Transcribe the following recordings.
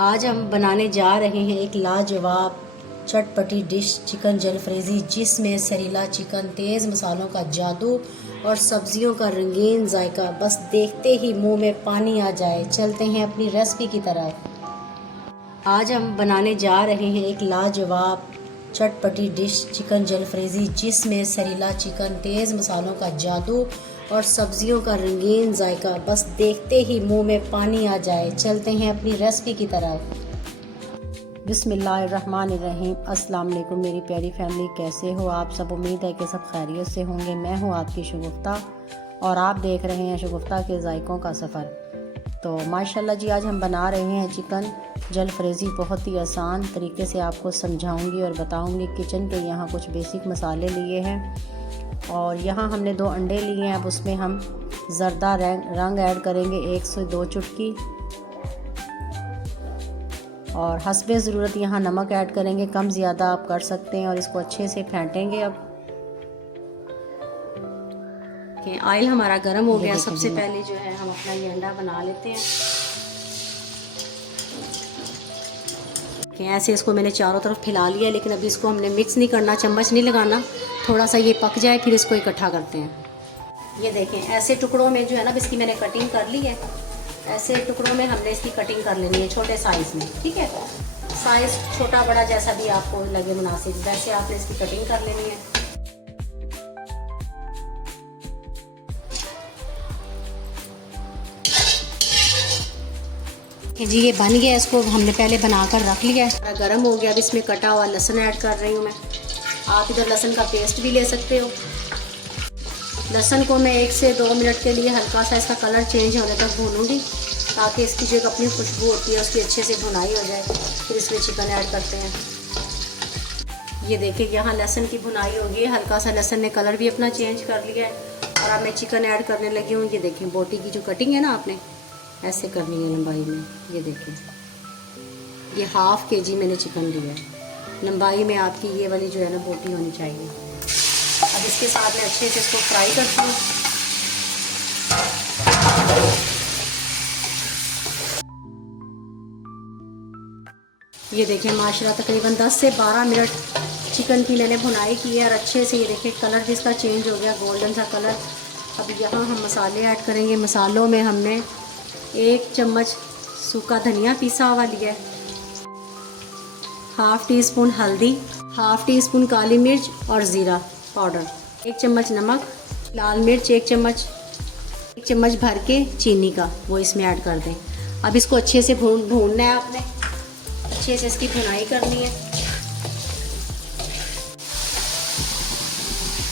आज हम बनाने जा रहे हैं एक लाजवाब चटपटी डिश चिकन जलफ्रेज़ी, जिसमें सरीला चिकन, तेज़ मसालों का जादू और सब्जियों का रंगीन जायका। बस देखते ही मुंह में पानी आ जाए। चलते हैं अपनी रेसिपी की तरफ। आज हम बनाने जा रहे हैं एक लाजवाब चटपटी डिश चिकन जलफ्रेज़ी, जिसमें सरीला चिकन, तेज़ मसालों का जादू और सब्जियों का रंगीन जायका। बस देखते ही मुंह में पानी आ जाए। चलते हैं अपनी रेसिपी की तरफ। बिस्मिल्लाहिर्रहमानिर्रहीम। अस्सलाम वालेकुम मेरी प्यारी फैमिली, कैसे हो आप सब? उम्मीद है कि सब खैरियत से होंगे। मैं हूँ आपकी शगुफ्ता और आप देख रहे हैं शगुफ्ता के जायकों का सफ़र। तो माशाल्लाह जी, आज हम बना रहे हैं चिकन जलफ्रेज़ी। बहुत ही आसान तरीके से आपको समझाऊंगी और बताऊंगी। किचन के यहाँ कुछ बेसिक मसाले लिए हैं और यहाँ हमने 2 अंडे लिए हैं। अब उसमें हम ज़रदा रंग ऐड करेंगे 1 से 2 चुटकी और हस्बे ज़रूरत यहाँ नमक ऐड करेंगे। कम ज़्यादा आप कर सकते हैं और इसको अच्छे से फेंटेंगे। अब ऑयल हमारा गर्म हो गया। सबसे पहले जो है हम अपना ये अंडा बना लेते हैं। ऐसे इसको मैंने चारों तरफ फैला लिया, लेकिन अभी इसको हमने मिक्स नहीं करना, चम्मच नहीं लगाना। थोड़ा सा ये पक जाए फिर इसको इकट्ठा करते हैं। ये देखें, ऐसे टुकड़ों में जो है ना, इसकी मैंने कटिंग कर ली है। ऐसे टुकड़ों में हमने इसकी कटिंग कर लेनी है, छोटे साइज़ में। ठीक है, साइज़ छोटा बड़ा जैसा भी आपको लगे मुनासिब, वैसे आपने इसकी कटिंग कर लेनी है। जी ये बन गया। इसको हमने पहले बनाकर रख लिया है। गर्म हो गया। अब इसमें कटा हुआ लहसुन ऐड कर रही हूँ मैं। आप इधर लहसुन का पेस्ट भी ले सकते हो। लहसुन को मैं 1 से 2 मिनट के लिए हल्का सा इसका कलर चेंज होने तक भूनूंगी, ताकि इसकी जो अपनी खुशबू होती है उसकी अच्छे से भुनाई हो जाए। फिर इसमें चिकन ऐड करते हैं। ये देखिए, यहाँ लहसुन की भुनाई होगी। हल्का सा लहसुन ने कलर भी अपना चेंज कर लिया है और अब मैं चिकन ऐड करने लगी हूँ। ये देखिए, बोटी की जो कटिंग है ना, आपने ऐसे करनी है लंबाई में। ये देखिए, ये ½ kg मैंने चिकन लिया है। लंबाई में आपकी ये वाली जो है ना बोटी होनी चाहिए। अब इसके साथ में अच्छे से इसको फ्राई करती हूँ। ये देखें, माशाल्लाह तकरीबन 10 से 12 मिनट चिकन की मैंने भुनाई की है और अच्छे से ये देखिए कलर भी इसका चेंज हो गया, गोल्डन सा कलर। अब यहाँ हम मसाले ऐड करेंगे। मसालों में हमने 1 चम्मच सूखा धनिया पिसा हुआ लिया है, ½ टीस्पून हल्दी, ½ टीस्पून काली मिर्च और ज़ीरा पाउडर, 1 चम्मच नमक, लाल मिर्च 1 चम्मच, 1 चम्मच भर के चीनी का वो इसमें ऐड कर दें। अब इसको अच्छे से भूनना है आपने, अच्छे से इसकी भुनाई करनी है।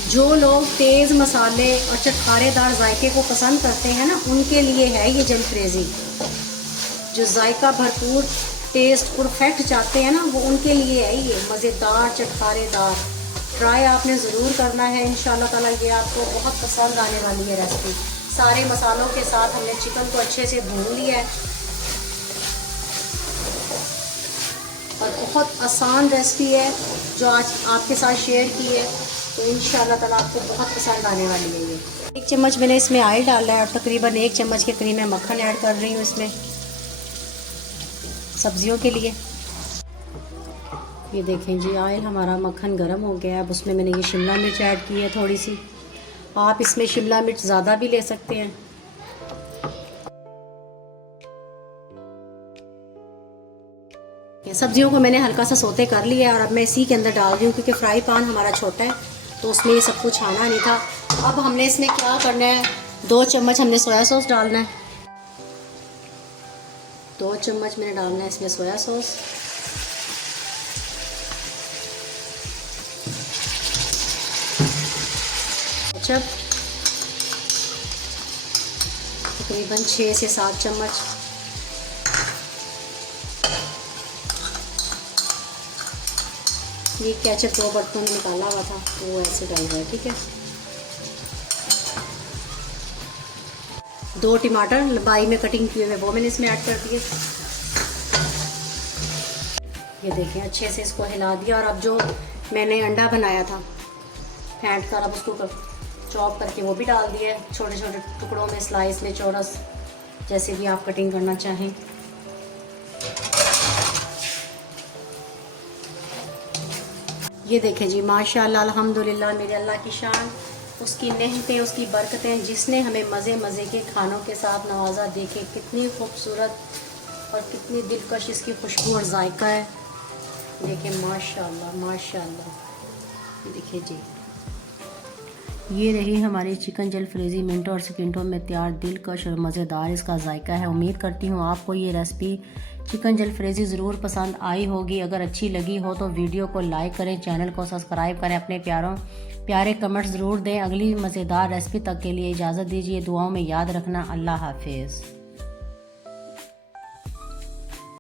जो लोग तेज़ मसाले और चटखारेदार जायके को पसंद करते हैं ना, उनके लिए है ये जलफ्रेज़ी। जो जायका भरपूर टेस्ट परफेक्ट चाहते हैं ना, वो उनके लिए है ये मज़ेदार चटखारेदार। ट्राई आपने ज़रूर करना है। इंशाल्लाह ताला ये आपको बहुत पसंद आने वाली है रेसिपी। सारे मसालों के साथ हमने चिकन को अच्छे से भून लिया है और बहुत आसान रेसिपी है जो आज आपके साथ शेयर की है। तो इंशाल्लाह ताला आपको बहुत पसंद आने वाली है ये। 1 चम्मच मैंने इसमें ऑयल डाला है और तकरीबन 1 चम्मच के करीब मैं मक्खन ऐड कर रही हूँ इसमें सब्जियों के लिए। ये देखें जी, ऑयल हमारा मक्खन गर्म हो गया है। अब उसमें मैंने ये शिमला मिर्च ऐड की है थोड़ी सी। आप इसमें शिमला मिर्च ज़्यादा भी ले सकते हैं। सब्जियों को मैंने हल्का सा सोते कर लिया है और अब मैं इसी के अंदर डाल रही हूँ, क्योंकि फ्राई पैन हमारा छोटा है तो उसमें ये सब कुछ आना नहीं था। अब हमने इसमें क्या करना है, 2 चम्मच हमने सोया सॉस डालना है। 2 चम्मच मैंने डालना है इसमें सोया सॉस। केचप तकरीबन 6 से 7 चम्मच। ये केचप 2 बर्तनों में निकाला हुआ था तो वो ऐसे डाल रहा है। ठीक है, 2 टमाटर लंबाई में कटिंग किए हुए वो मैंने इसमें ऐड कर दिए। ये देखें, अच्छे से इसको हिला दिया और अब जो मैंने अंडा बनाया था फेंट कर, अब उसको चॉप करके वो भी डाल दिया, छोटे छोटे टुकड़ों में, स्लाइस में, चौरस, जैसे भी आप कटिंग करना चाहें। ये देखें जी, माशाल्लाह अल्हम्दुलिल्लाह, मेरे अल्लाह की शान, उसकी नेमतें, उसकी बरकतें, जिसने हमें मज़े मज़े के खानों के साथ नवाजा। देखें कितनी खूबसूरत और कितनी दिलकश इसकी खुशबू और जायका है। देखें माशाल्लाह माशाल्लाह। देखिए जी, ये रही हमारी चिकन जलफ्रेज़ी मिनटों और सेकंडों में तैयार, दिलकश और मज़ेदार इसका जायका है। उम्मीद करती हूँ आपको ये रेसिपी चिकन जलफ्रेज़ी ज़रूर पसंद आई होगी। अगर अच्छी लगी हो तो वीडियो को लाइक करें, चैनल को सब्सक्राइब करें, अपने प्यारे कमेंट्स ज़रूर दें। अगली मज़ेदार रेसिपी तक के लिए इजाज़त दीजिए, दुआओं में याद रखना। अल्लाह हाफिज़।